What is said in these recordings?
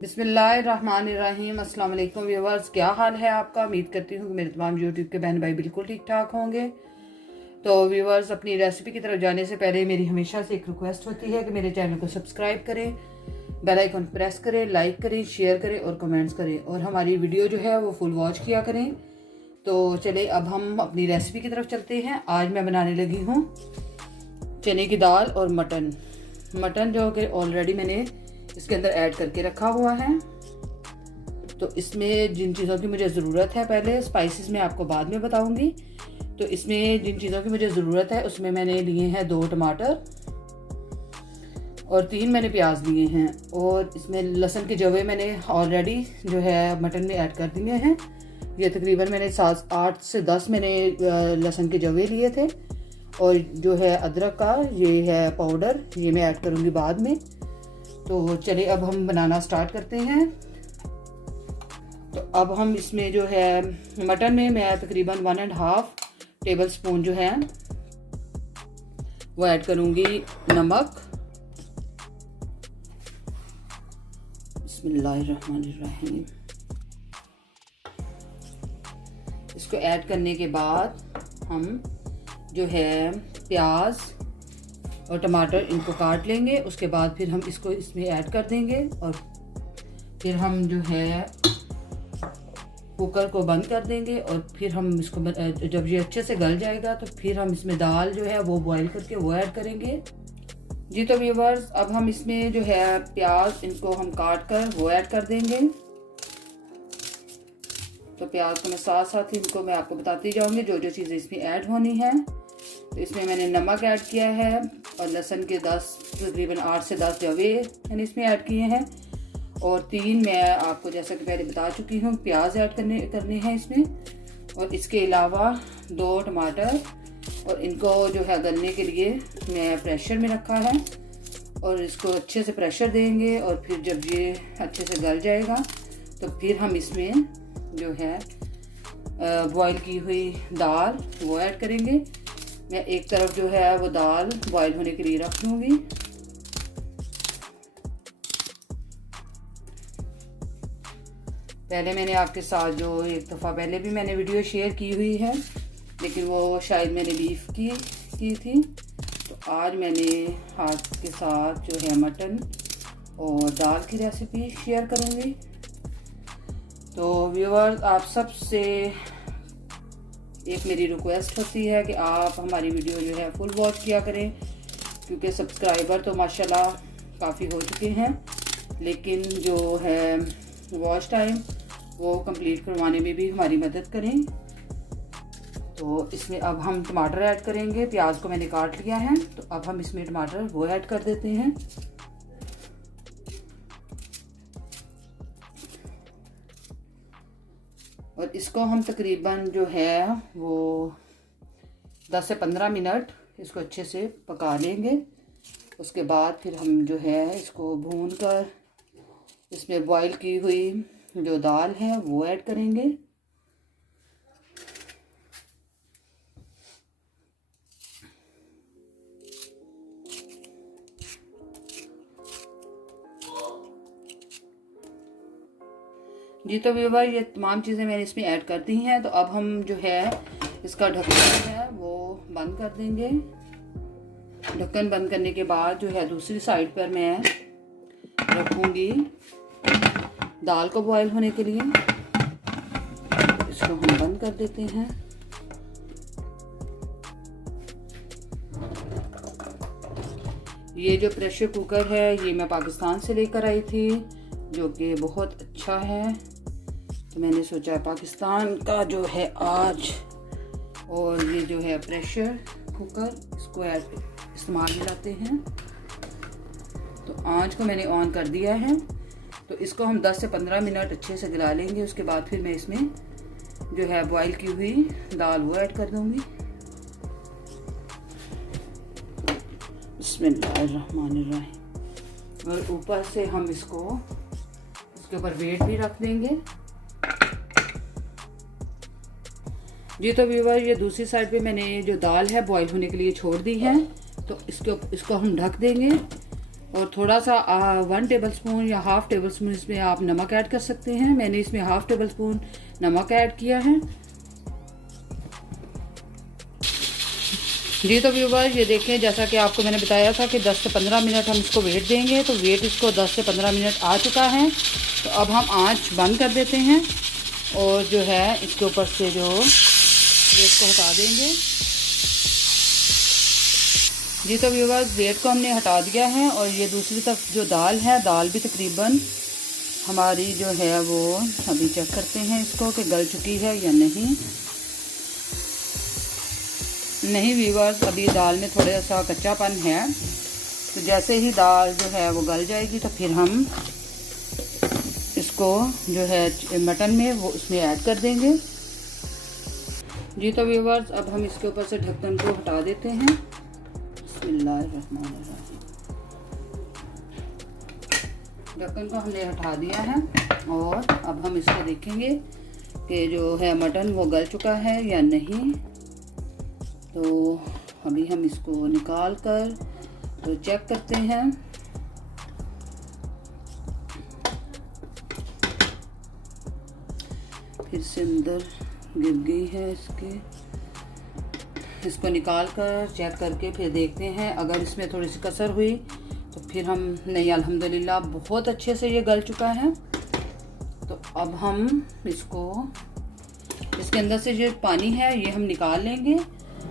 बिस्मिल्लाहिर्रहमानिर्रहीम। अस्सलाम वालेकुम व्यूअर्स, क्या हाल है आपका। उम्मीद करती हूँ कि मेरे तमाम यूट्यूब के बहन भाई बिल्कुल ठीक ठाक होंगे। तो व्यूअर्स, अपनी रेसिपी की तरफ जाने से पहले मेरी हमेशा से एक रिक्वेस्ट होती है कि मेरे चैनल को सब्सक्राइब करें, बेल आइकन प्रेस करें, लाइक करें, शेयर करें और कमेंट्स करें और हमारी वीडियो जो है वो फुल वॉच किया करें। तो चले अब हम अपनी रेसिपी की तरफ चलते हैं। आज मैं बनाने लगी हूँ चने की दाल और मटन जो कि ऑलरेडी मैंने इसके अंदर ऐड करके रखा हुआ है। तो इसमें जिन चीज़ों की मुझे ज़रूरत है, पहले स्पाइसेस मैं आपको बाद में बताऊंगी। तो इसमें जिन चीज़ों की मुझे ज़रूरत है उसमें मैंने लिए हैं 2 टमाटर और 3 मैंने प्याज लिए हैं और इसमें लहसुन के जवे मैंने ऑलरेडी जो है मटन में ऐड कर दिए हैं। ये तकरीबन मैंने 8 से 10 मैंने लहसुन के जवे लिए थे और जो है अदरक का ये है पाउडर, ये मैं ऐड करूँगी बाद में। तो चलिए अब हम बनाना स्टार्ट करते हैं। तो अब हम इसमें जो है मटन में मैं तकरीबन 1.5 टेबल स्पून जो है वो ऐड करूँगी नमक। बिस्मिल्लाहिर्रहमानिर्रहीम। इसको ऐड करने के बाद हम जो है प्याज और टमाटर इनको काट लेंगे। उसके बाद फिर हम इसको इसमें ऐड कर देंगे और फिर हम जो है कुकर को बंद कर देंगे और फिर हम इसको जब ये अच्छे से गल जाएगा तो फिर हम इसमें दाल जो है वो बॉईल करके वो ऐड करेंगे। जी तो व्यूअर्स, अब हम इसमें जो है प्याज इनको हम काट कर वो ऐड कर देंगे। तो प्याज को मैं साथ साथ ही इनको मैं आपको बताती जाऊंगी जो जो चीज़ें इसमें ऐड होनी है। तो इसमें मैंने नमक ऐड किया है और लहसुन के तकरीबन 8 से 10 जवे मैंने इसमें ऐड किए हैं और 3 मैं आपको जैसा कि पहले बता चुकी हूँ प्याज ऐड करने हैं इसमें। और इसके अलावा 2 टमाटर और इनको जो है गलने के लिए मैं प्रेशर में रखा है और इसको अच्छे से प्रेशर देंगे और फिर जब ये अच्छे से गल जाएगा तो फिर हम इसमें जो है बॉईल की हुई दाल वो ऐड करेंगे। मैं एक तरफ जो है वो दाल बॉईल होने के लिए रख दूँगी। पहले मैंने आपके साथ जो एक दफ़ा पहले भी मैंने वीडियो शेयर की हुई है, लेकिन वो शायद मैंने बीफ की थी। तो आज मैंने हाथ के साथ जो है मटन और दाल की रेसिपी शेयर करूँगी। तो व्यूअर्स, आप सबसे एक मेरी रिक्वेस्ट होती है कि आप हमारी वीडियो जो है फुल वॉच किया करें, क्योंकि सब्सक्राइबर तो माशाल्लाह काफ़ी हो चुके हैं, लेकिन जो है वॉच टाइम वो कंप्लीट करवाने में भी हमारी मदद करें। तो इसमें अब हम टमाटर ऐड करेंगे। प्याज को मैंने काट लिया है तो अब हम इसमें टमाटर वो ऐड कर देते हैं। और इसको हम तकरीबन जो है वो 10 से 15 मिनट इसको अच्छे से पका लेंगे। उसके बाद फिर हम जो है इसको भून कर इसमें बॉईल की हुई जो दाल है वो ऐड करेंगे। जी तो व्यूअर, ये तमाम चीज़ें मैंने इसमें ऐड कर दी हैं। तो अब हम जो है इसका ढक्कन है वो बंद कर देंगे। ढक्कन बंद करने के बाद जो है दूसरी साइड पर मैं रखूँगी दाल को बॉईल होने के लिए। इसको हम बंद कर देते हैं। ये जो प्रेशर कुकर है ये मैं पाकिस्तान से लेकर आई थी, जो कि बहुत अच्छा है। तो मैंने सोचा पाकिस्तान का जो है आज और ये जो है प्रेशर कुकर इसको इस्तेमाल में लाते हैं। तो आंच को मैंने ऑन कर दिया है। तो इसको हम 10 से 15 मिनट अच्छे से गला लेंगे। उसके बाद फिर मैं इसमें जो है बॉईल की हुई दाल वो ऐड कर दूंगी। बिस्मिल्लाहिर्रहमानिर्रहीम। और ऊपर से हम इसके ऊपर वेट भी रख देंगे। जी तो व्यूअर, ये दूसरी साइड पे मैंने जो दाल है बॉईल होने के लिए छोड़ दी है। तो इसको हम ढक देंगे और थोड़ा सा 1 टेबल स्पून या हाफ़ टेबल स्पून इसमें आप नमक ऐड कर सकते हैं। मैंने इसमें हाफ़ टेबल स्पून नमक ऐड किया है। जी तो व्यूअर्स, ये देखें, जैसा कि आपको मैंने बताया था कि 10 से 15 मिनट हम इसको वेट देंगे, तो वेट इसको 10 से 15 मिनट आ चुका है। तो अब हम आंच बंद कर देते हैं और जो है इसके ऊपर से जो वेट को हटा देंगे। जी तो व्यूअर्स, वेट को हमने हटा दिया है और ये दूसरी तरफ जो दाल है, दाल भी तकरीबन हमारी जो है वो अभी चेक करते हैं इसको कि गल चुकी है या नहीं। नहीं व्यूअर्स, अभी दाल में थोड़ा सा कच्चापन है। तो जैसे ही दाल जो है वो गल जाएगी तो फिर हम इसको जो है मटन में वो उसमें ऐड कर देंगे। जी तो व्यूअर्स, अब हम इसके ऊपर से ढक्कन को हटा देते हैं। बिस्मिल्लाहिर्रहमानिर्रहीम। ढक्कन को हमने हटा दिया है और अब हम इसको देखेंगे कि जो है मटन वो गल चुका है या नहीं। तो अभी हम इसको निकाल कर तो चेक करते हैं। फिर से अंदर गिर गई है इसको निकाल कर चेक करके फिर देखते हैं। अगर इसमें थोड़ी सी कसर हुई तो फिर हम नहीं, अल्हम्दुलिल्लाह बहुत अच्छे से ये गल चुका है। तो अब हम इसको इसके अंदर से जो पानी है ये हम निकाल लेंगे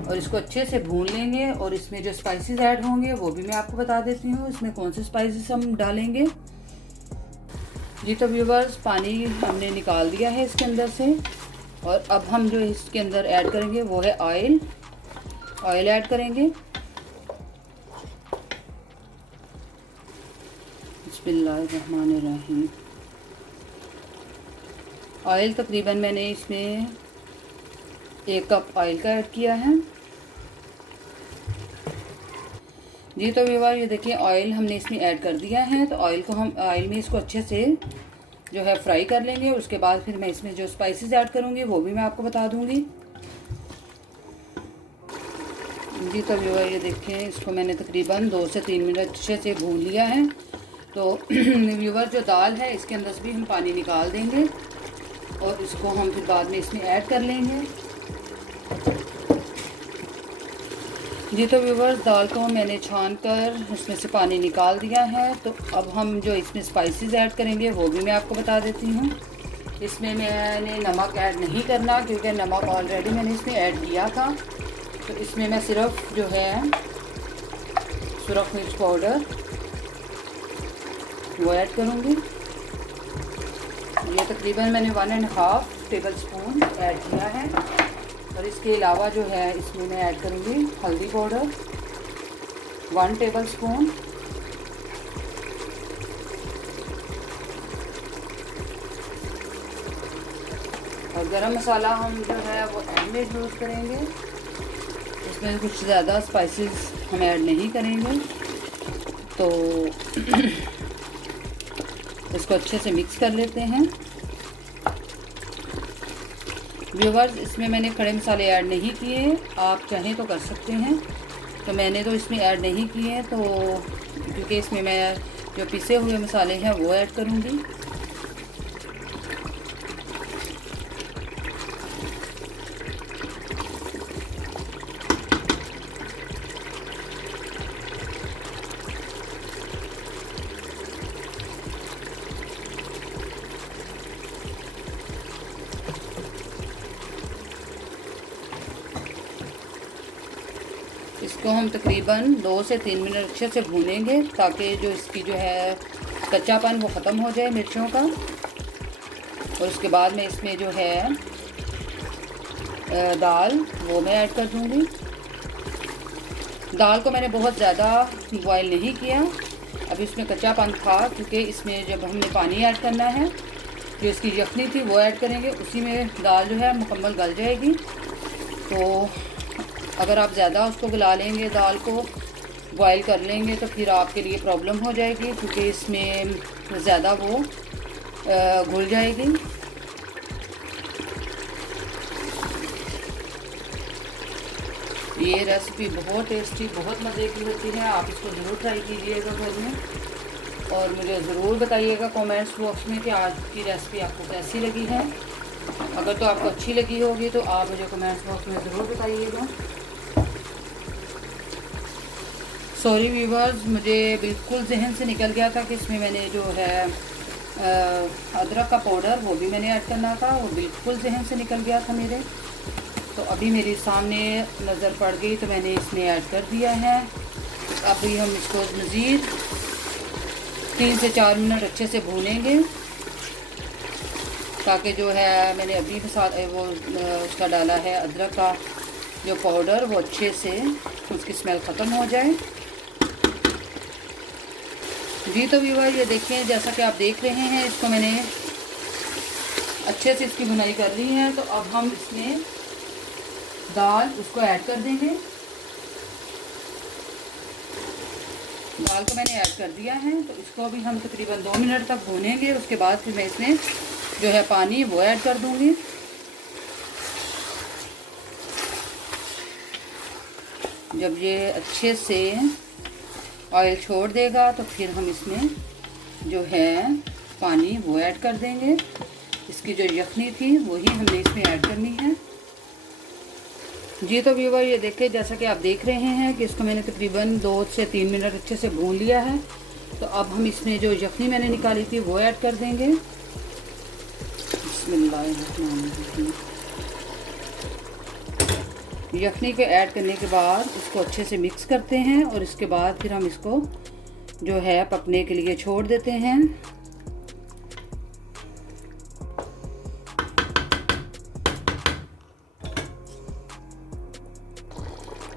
और इसको अच्छे से भून लेंगे। और इसमें जो स्पाइसेस ऐड होंगे वो भी मैं आपको बता देती हूँ, इसमें कौन से स्पाइसेस हम डालेंगे। जी तो व्यूअर्स, पानी हमने निकाल दिया है इसके अंदर से और अब हम जो इसके अंदर ऐड करेंगे वो है ऑयल ऐड करेंगे। बिस्मिल्लाहिर्रहमानिर्रहीम। ऑयल तकरीबन मैंने इसमें 1 कप ऑयल का ऐड किया है। जी तो व्यूअर, ये देखिए ऑयल हमने इसमें ऐड कर दिया है। तो ऑयल में इसको अच्छे से जो है फ्राई कर लेंगे। उसके बाद फिर मैं इसमें जो स्पाइसेस ऐड करूँगी वो भी मैं आपको बता दूँगी। जी तो व्यूअर, ये देखिए इसको मैंने तकरीबन 2 से 3 मिनट अच्छे से भून लिया है। तो व्यूअर, जो दाल है इसके अंदर से भी हम पानी निकाल देंगे और इसको हम फिर बाद में इसमें ऐड कर लेंगे। जी तो व्यूअर्स, दाल को मैंने छान कर इसमें से पानी निकाल दिया है। तो अब हम जो इसमें स्पाइसेस ऐड करेंगे वो भी मैं आपको बता देती हूँ। इसमें मैंने नमक ऐड नहीं करना क्योंकि नमक ऑलरेडी मैंने इसमें ऐड किया था। तो इसमें मैं सिर्फ जो है सुरख मिर्च पाउडर वो ऐड करूँगी। ये तकरीबन मैंने 1.5 टेबल स्पून ऐड किया है। और इसके अलावा जो है इसमें मैं ऐड करूँगी हल्दी पाउडर 1 टेबल स्पून, और गरम मसाला हम जो है वो एंड में यूज़ करेंगे। इसमें कुछ ज़्यादा स्पाइसेस हम ऐड नहीं करेंगे। तो इसको अच्छे से मिक्स कर लेते हैं। व्यूअर्स, इसमें मैंने खड़े मसाले ऐड नहीं किए, आप चाहें तो कर सकते हैं। तो मैंने तो इसमें ऐड नहीं किए तो क्योंकि इसमें मैं जो पिसे हुए मसाले हैं वो ऐड करूँगी। इसको हम तकरीबन 2 से 3 मिनट अच्छे से भूनेंगे ताकि जो इसकी जो है कच्चापन वो ख़त्म हो जाए मिर्चों का। और उसके बाद में इसमें जो है दाल वो मैं ऐड कर दूँगी। दाल को मैंने बहुत ज़्यादा बॉयल नहीं किया, अभी इसमें कच्चापन था क्योंकि इसमें जब हमने पानी ऐड करना है, जो इसकी यखनी थी वो ऐड करेंगे, उसी में दाल जो है मुकम्मल गल जाएगी। तो अगर आप ज़्यादा उसको गला लेंगे, दाल को बॉयल कर लेंगे, तो फिर आपके लिए प्रॉब्लम हो जाएगी क्योंकि इसमें ज़्यादा वो घुल जाएगी। ये रेसिपी बहुत टेस्टी, बहुत मज़े की होती है। आप इसको ज़रूर ट्राई कीजिएगा घर में और मुझे ज़रूर बताइएगा कमेंट्स बॉक्स में कि आज की रेसिपी आपको कैसी लगी है। अगर तो आपको अच्छी लगी होगी तो आप मुझे कमेंट्स बॉक्स में ज़रूर बताइएगा। सॉरी व्यूवर्स, मुझे बिल्कुल जहन से निकल गया था कि इसमें मैंने जो है अदरक का पाउडर वो भी मैंने ऐड करना था, वो बिल्कुल जहन से निकल गया था मेरे। तो अभी मेरे सामने नज़र पड़ गई तो मैंने इसमें ऐड कर दिया है। अभी हम इसको मज़ीद 3 से 4 मिनट अच्छे से भूनेंगे ताकि जो है मैंने अभी वो उसका डाला है अदरक का जो पाउडर, वो अच्छे से उसकी स्मेल ख़त्म हो जाए। जी तो व्यूअर ये देखें, जैसा कि आप देख रहे हैं इसको मैंने अच्छे से इसकी भुनाई कर ली है। तो अब हम इसमें दाल उसको ऐड कर देंगे। दाल को मैंने ऐड कर दिया है, तो इसको अभी हम तकरीबन 2 मिनट तक भूनेंगे। उसके बाद फिर मैं इसमें जो है पानी वो ऐड कर दूंगी। जब ये अच्छे से ऑयल छोड़ देगा तो फिर हम इसमें जो है पानी वो ऐड कर देंगे। इसकी जो यखनी थी वही हमने इसमें ऐड करनी है। जी तो व्यूअर ये देखें, जैसा कि आप देख रहे हैं कि इसको मैंने तकरीबन 2 से 3 मिनट अच्छे से भून लिया है। तो अब हम इसमें जो यखनी मैंने निकाली थी वो ऐड कर देंगे। बिस्मिल्लाहिर्रहमानिर्रहीम। यखनी को ऐड करने के बाद इसको अच्छे से मिक्स करते हैं और इसके बाद फिर हम इसको जो है पकने के लिए छोड़ देते हैं।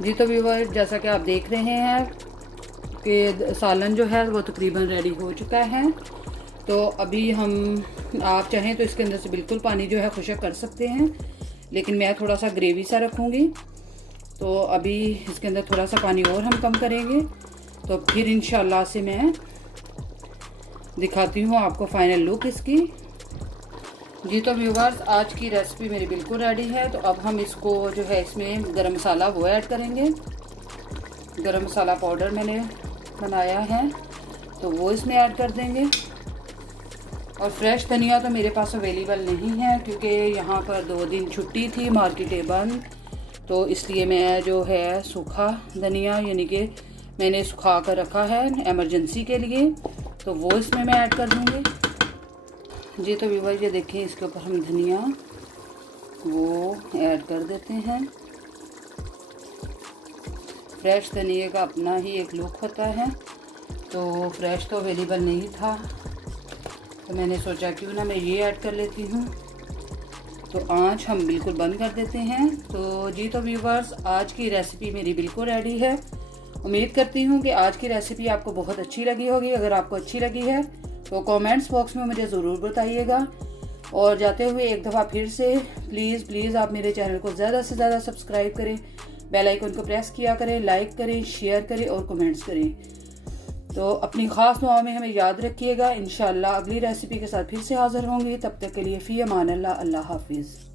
जी तो व्यूअर जैसा कि आप देख रहे हैं कि सालन जो है वो तकरीबन रेडी हो चुका है। तो अभी हम आप चाहें तो इसके अंदर से बिल्कुल पानी जो है खुशक कर सकते हैं, लेकिन मैं थोड़ा सा ग्रेवी सा रखूँगी। तो अभी इसके अंदर थोड़ा सा पानी और हम कम करेंगे, तो फिर इंशाल्लाह से मैं दिखाती हूँ आपको फाइनल लुक इसकी। जी तो व्यूअर्स आज की रेसिपी मेरी बिल्कुल रेडी है। तो अब हम इसको जो है इसमें गरम मसाला वो ऐड करेंगे। गरम मसाला पाउडर मैंने बनाया है तो वो इसमें ऐड कर देंगे। और फ्रेश धनिया तो मेरे पास अवेलेबल नहीं है क्योंकि यहाँ पर 2 दिन छुट्टी थी, मार्केटें बंद, तो इसलिए मैं जो है सूखा धनिया यानी कि मैंने सुखा कर रखा है एमरजेंसी के लिए, तो वो इसमें मैं ऐड कर दूँगी। जी तो व्यूअर ये देखें, इसके ऊपर हम धनिया वो ऐड कर देते हैं। फ्रेश धनिया का अपना ही एक लुक होता है, तो फ्रेश तो अवेलेबल नहीं था तो मैंने सोचा क्यों ना मैं ये ऐड कर लेती हूँ। तो आँच हम बिल्कुल बंद कर देते हैं। तो जी तो व्यूअर्स आज की रेसिपी मेरी बिल्कुल रेडी है। उम्मीद करती हूँ कि आज की रेसिपी आपको बहुत अच्छी लगी होगी। अगर आपको अच्छी लगी है तो कमेंट्स बॉक्स में मुझे ज़रूर बताइएगा। और जाते हुए एक दफ़ा फिर से प्लीज़ आप मेरे चैनल को ज़्यादा से ज़्यादा सब्सक्राइब करें, बेल आइकन को प्रेस किया करें, लाइक करें, शेयर करें और कमेंट्स करें। तो अपनी ख़ास दुआओं में हमें याद रखिएगा। इंशाअल्लाह अगली रेसिपी के साथ फिर से हाज़िर होंगी। तब तक के लिए फ़ी अमान अल्लाह, अल्लाह हाफिज़।